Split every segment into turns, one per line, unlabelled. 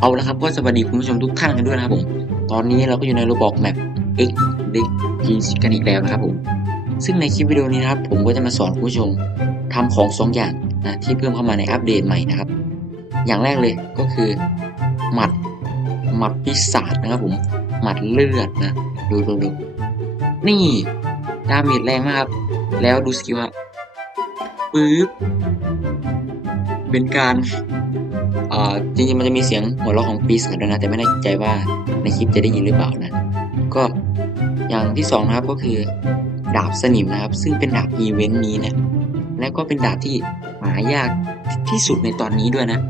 เอาละครับก็สวัสดีคุณผู้ชมทุกท่านกันด้วยนะครับผม ตอนนี้เราก็อยู่ในโรบอกแมป X d e x กันอีกแล้วนะครับผม ซึ่งในคลิปวิดีโอนี้นะครับ ผมก็จะมาสอนคุณผู้ชมทำของสองอย่างนะที่เพิ่มเข้ามาในอัปเดตใหม่นะครับ อย่างแรกเลยก็คือหมัดหมัดปีศาจนะครับผมหมัดเลือดนะดูดูดูนี่ดาเมจแรงมากครับ แล้วดูสกิลครับปึ๊บเป็นการ อ่จริงๆมันจะมีเสียงหัวเราะของปีศาจด้วยนะ แต่ไม่แน่ใจว่าในคลิปจะได้ยินหรือเปล่านะก็อย่างที่สองนะครับก็คือดาบสนิมนะครับ ซึ่งเป็นดาบอีเวนต์นี้นะและก็เป็นดาบที่หายากที่สุดในตอนนี้ด้วยนะ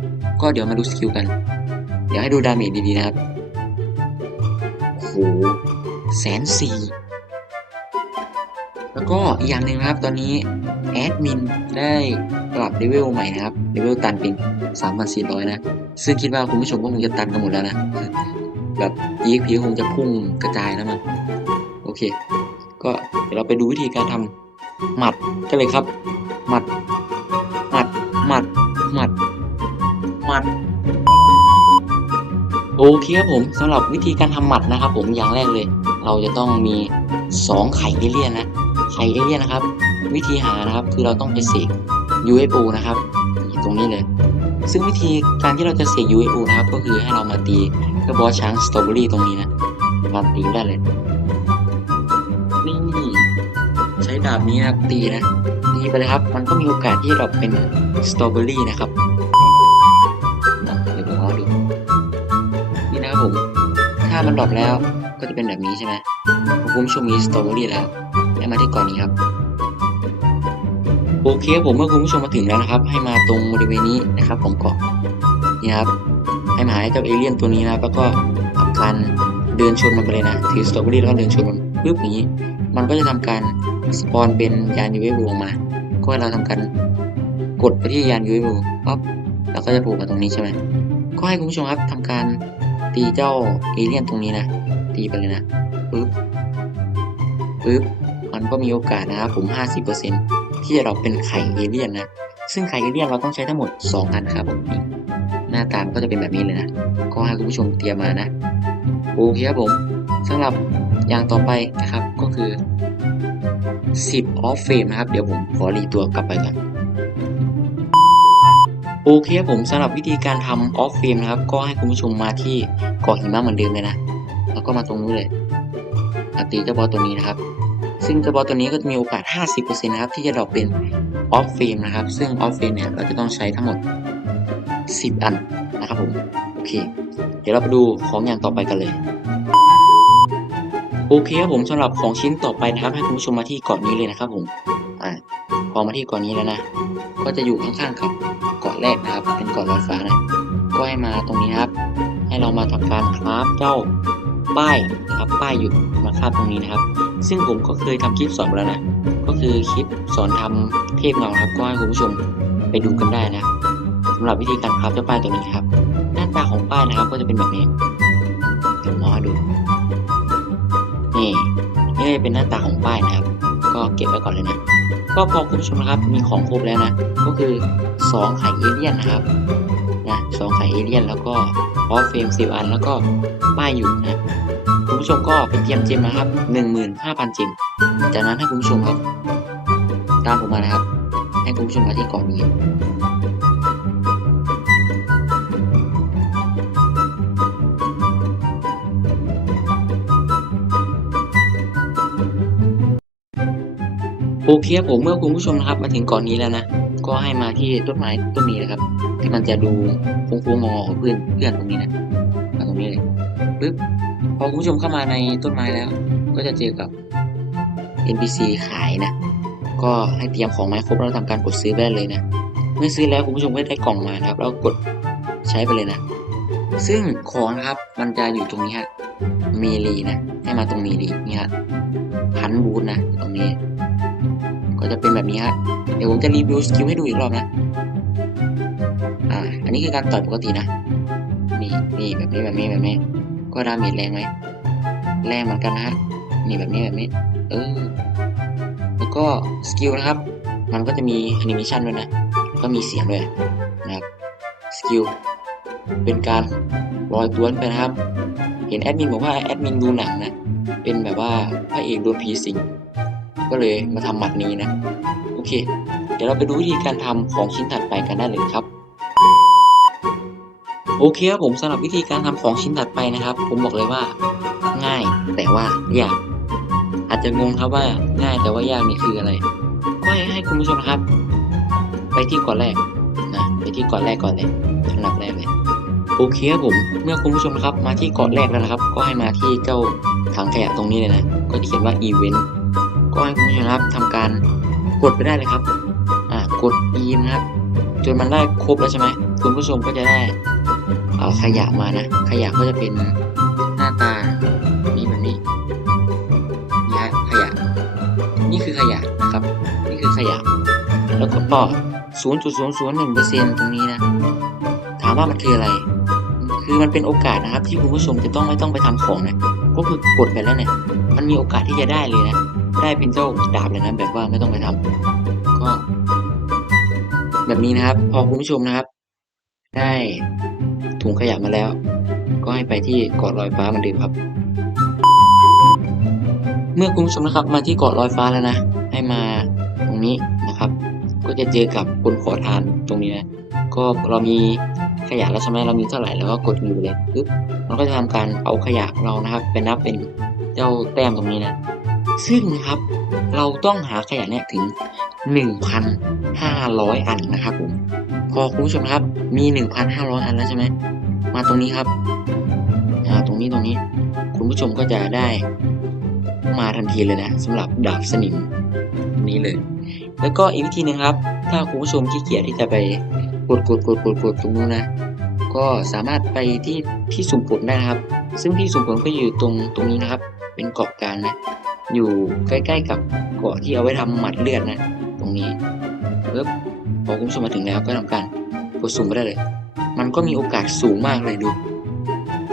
ก็เดี๋ยวมาดูสกิลกัน เดี๋ยวให้ดูดาเมจดีๆนะครับโอ้โหแสนสี่แล้วก็อีกอย่างหนึ่งนะครับตอนนี้แอดมินได้ ปรับเลเวลใหม่นะครับเลเวลตันเป็น3,400 นะ ซึ่งคิดว่าคุณผู้ชมก็คงจะตันกันหมดแล้วนะ แบบ EXP คงจะพุ่งกระจายแล้วมั้งโอเค ก็เดี๋ยวเราไปดูวิธีการทำหมัดกันเลยครับ หมัด หมัด หมัด หมัด หมัด โอเคครับผมสำหรับวิธีการทำหมัดนะครับ ผมอย่างแรกเลย เราจะต้องมี 2 ไข่เลี่ยนนะ ไข่เอเลี่ยนนะครับ วิธีหานะครับคือเราต้องไปเสก UFO นะครับตรงนี้เลย ซึ่งวิธีการที่เราจะเสก UFO นะครับ ก็คือให้เรามาตีกับบอสช้างสตรอเบอรี่ตรงนี้นะมาตีได้เลย นี่ใช้ดาบนี้นะครับตีนะตีไปเลยครับ มันก็มีโอกาสที่เราเป็นสตรอเบอรี่นะครับเดี๋ยวผมเอาดูนี่นะครับผมถ้ามันดรอปแล้วก็จะเป็นแบบนี้ใช่ไหมคุณผู้ชมมีสตรอเบอรี่แล้วให้มาที่ก่อนนี้ครับ โอเคครับผมเมื่อคุณผู้ชมมาถึงแล้วนะครับ ให้มาตรงบริเวณนี้นะครับผมเกาะนี่ครับให้มาให้เจ้าเอเลี่ยนตัวนี้นะแล้วก็ทำการเดินชนมันไปเลยนะถือสตรอเบอรี่แล้วก็เดินชนมันปึ๊บอย่างนี้ มันก็จะทำการสปอนเป็นยานยูเอฟออมา ก็ให้เราทำการกดไปที่ยานยูเอฟปั๊บแล้วก็จะโผล่มาตรงนี้ใช่ไหมก็ให้คุณผู้ชมครับทำการตีเจ้าเอเลี่ยนตรงนี้นะตีไปเลยนะปึ๊บปึ๊บมันก็มีโอกาสนะครับผม 50% ที่จะเราเป็นไข่เอเลี่ยนนะ ซึ่งไข่เอเลี่ยนเราต้องใช้ทั้งหมด 2 อันครับผมนี่หน้าตามก็จะเป็นแบบนี้เลยนะ ก็ให้คุณผู้ชมเตรียมมานะ โอเคครับผมสำหรับอย่างต่อไปนะครับก็คือ 10 off frame นะครับ เดี๋ยวผมขอรีตัวกลับไปก่อนโอเคครับผมสำหรับวิธีการทำ off frame นะครับ ก็ให้คุณผู้ชมมาที่เกาะหิมะเหมือนเดิมเลยนะ แล้วก็มาตรงนี้เลยมาตีเจ้าบอสตัวนี้นะครับ ซึ่งเจ้าบอสตัวนี้ก็จะมีโอกาส 50%นะครับที่จะดรอปเป็น off frame นะครับ ซึ่ง off frame เนี่ยเราจะต้องใช้ทั้งหมด 10 อันนะครับผม โอเค เดี๋ยวเราไปดูของอย่างต่อไปกันเลยโอเคครับผมสำหรับของชิ้นต่อไปนะครับ ให้คุณผู้ชมมาที่เกาะนี้เลยนะครับผมอ่าพอมาที่เกาะนี้แล้วนะ ก็จะอยู่ข้างๆกับเกาะแรกนะครับ เป็นเกาะลอยฟ้านะก็ให้มาตรงนี้ครับ ให้เรามาทำการคราฟเจ้าป้ายนะครับป้ายหยุดมาคราบตรงนี้นะครับ ซึ่งผมก็เคยทำคลิปสอนไปแล้วนะ ก็คือคลิปสอนทำเทพเงาครับ ก็ให้คุณผู้ชมไปดูกันได้นะสำหรับวิธีการคราฟเจ้าป้ายตัวนี้ครับ หน้าตาของป้ายนะครับก็จะเป็นแบบนี้เดี๋ยวมอดู นี่นี่เป็นหน้าตาของป้ายนะครับ ก็เก็บไว้ก่อนเลยนะ ก็พอคุณผู้ชมนะครับมีของครบแล้วนะ ก็คือ2ไข่เอเลี่ยนนะครับนะสองไข่เอเลี่ยนแล้วก็ออฟเฟรมสิบอันแล้วก็ป้ายอยู่นะ คุณผู้ชมก็ไปเตรียมเจมนะครับ 15,000 เจม จากนั้นให้คุณผู้ชมครับ ตามผมมานะครับ ให้คุณผู้ชมมาที่เกาะนี้โอเคครับผมเมื่อคุณผู้ชมนะครับมาถึงเก่อนนี้แล้วนะ ก็ให้มาที่ต้นไม้ต้นนี้นะครับ ที่มันจะดูฟุ้งๆงอๆของเพื่อนเพื่อนตรงนี้นะมาตรง นี้เลยปึ๊บพอคุณผู้ชมเข้ามาในต้นไม้แล้ว ก็จะเจอกับ NPC ขายนะ ก็ให้เตรียมของไม้ครบแล้วทำการกดซื้อไปได้เลยนะ เมื่อซื้อแล้วคุณผู้ชมก็ได้กล่องมาครับ แล้วกดใช้ไปเลยนะ ซึ่งของนะครับมันจะอยู่ตรงนี้ฮะเมลีนะ ให้มาตรงเมลีนี่ฮะพันบูทนะ ตรงนี้ ก็จะเป็นแบบนี้ฮะ เดี๋ยวผมจะรีวิวสกิลให้ดูอีกรอบนะ อ่า อันนี้คือการต่อยปกตินะ นี่นี่แบบนี้แบบนี้แบบนี้ ก็ดาเมจแรงไหมแรงเหมือนกันนะฮะนี่แบบนี้แบบนี้ เออ แล้วก็สกิลนะครับ มันก็จะมีแอนิเมชันด้วยนะ ก็มีเสียงด้วยนะครับสกิลเป็นการลอยตัวไปนะครับ เห็นแอดมินบอกว่าแอดมินดูหนังนะ เป็นแบบว่าพระเอกโดนผีสิง ก็เลยมาทำหมัดนี้นะ โอเค เดี๋ยวเราไปดูวิธีการทำของชิ้นถัดไปกันได้เลยครับ โอเคครับผมสำหรับวิธีการทำของชิ้นถัดไปนะครับ ผมบอกเลยว่า ง่ายแต่ว่ายากอาจจะงงครับว่าง่ายแต่ว่ายากนี่คืออะไร ก็ให้คุณผู้ชมครับ ไปที่ก่อนแรกนะไปที่ก่อนแรกก่อนเลยอันดับแรกเลยโอเคครับผมเมื่อคุณผู้ชมครับมาที่เกาะแรกแล้วนะครับ ก็ให้มาที่เจ้าถังขยะตรงนี้เลยนะก็จะเขียนว่าอีเวนต์ก็ให้คุณผู้ชมครับทำการกดไปได้เลยครับ อ่ากด e นะครับจนมันได้ครบแล้วใช่ไหมคุณผู้ชมก็จะได้ เอาขยะมานะ ขยะก็จะเป็นหน้าตานี่แบบนี้นี่ฮะขยะ นี่คือขยะนะครับ นี่คือขยะ แล้วก็ต่อ0.001%ตรงนี้นะ ถามว่ามันคืออะไร คือมันเป็นโอกาสนะครับ ที่คุณผู้ชมจะต้องไม่ต้องไปทำของนะ ก็คือกดไปแล้วเนี่ย มันมีโอกาสที่จะได้เลยนะ ได้เป็นเจ้าดาบเลยนะแบบว่าไม่ต้องไปทำก็ แบบนี้นะครับ พอคุณผู้ชมนะครับ ได้ถุงขยะมาแล้ว ก็ให้ไปที่เกาะลอยฟ้าเหมือนเดิมครับ เมื่อคุณผู้ชมนะครับมาที่เกาะลอยฟ้าแล้วนะ ให้มาตรงนี้นะครับ ก็จะเจอกับคนขอทานตรงนี้นะ ก็เรามีขยะแล้วใช่ไหมเรามีเท่าไหร่แล้วก็กดอยู่เลยปึ๊บมันก็จะทำการเอาขยะเรานะครับไปนับเป็นเจ้าแต้มตรงนี้นะ ซึ่งนะครับเราต้องหาขยะเนี่ยถึง 1,500 อันนะครับผม พอคุณผู้ชมครับ มี 1,500 อันแล้วใช่ไหม มาตรงนี้ครับ อ่า ตรงนี้ตรงนี้ คุณผู้ชมก็จะได้มาทันทีเลยนะสำหรับดาบสนิมนี้เลย แล้วก็อีกวิธีหนึงครับ ถ้าคุณผู้ชมขี้เกียจที่จะไปกดกดกดกดกดตรงนู้นนะ ก็สามารถไปที่ที่สุ่มผลได้นะครับ ซึ่งที่สุ่มผลก็อยู่ตรงตรงนี้นะครับ เป็นเกาะกลางนะ อยู่ใกล้ๆกับเกาะที่เอาไว้ทำหมัดเลือดนะ ตรงนี้ปึ๊บพอคุณผู้ชมมาถึงแล้วก็ทำการ กดสุ่มไปได้เลย มันก็มีโอกาสสูงมากเลยดู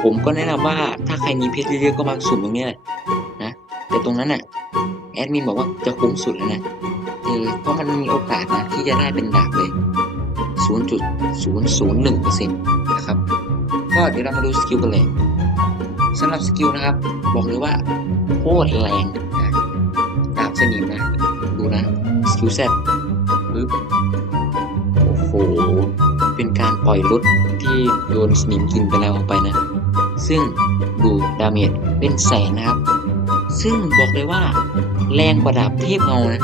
ผมก็แนะนำว่าถ้าใครมีเพชรเยอะๆก็มาสุ่มตรงนี้แหละนะ แต่ตรงนั้นน่ะแอดมินบอกว่าจะคุ้มสุดแล้วนะเออเพราะมันมีโอกาสนะที่จะได้เป็นดาบเลย 0.001%นะครับ ก็เดี๋ยวเรามาดูสกิลกันเลยสำหรับสกิลนะครับ บอกเลยว่าโคตรแรงนะดาบสนิมนะ ดูนะ สกิลแซดปึ๊บโอ้โห ปล่อยรถที่โดนสนิมกินไปแล้วออกไปนะ ซึ่งดูดาเมจเป็นแสนนะครับ ซึ่งบอกเลยว่า แรงกว่าดาบเทพเงานะ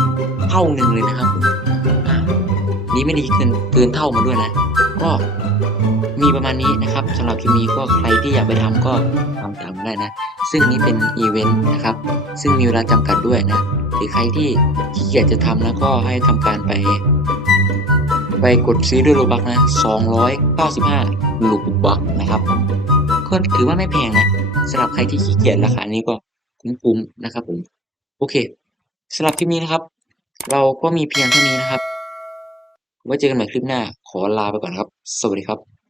เท่าหนึ่งเลยนะครับนี้ไม่ดีเกินเกินเท่ามาด้วยนะ ก็มีประมาณนี้นะครับสำหรับคลิปนี้ก็ใครที่อยากไปทำก็ทำตามได้นะ ซึ่งนี้เป็นอีเวนต์นะครับ ซึ่งมีเวลาจำกัดด้วยนะ หรือใครที่ขี้เกียจจะทำแล้วก็ให้ทำการไป ไปกดซื้อด้วยโลบักนะ 295ลูกบักนะครับผมก็ถือว่าไม่แพงนะสำหรับใครที่ขี้เกียจราคานี้ก็คุ้มๆนะครับผมโอเคสำหรับคลิปนี้นะครับ เราก็มีเพียงเท่านี้นะครับ ไว้เจอกันใหม่คลิปหน้า ขอลาไปก่อนครับ สวัสดีครับ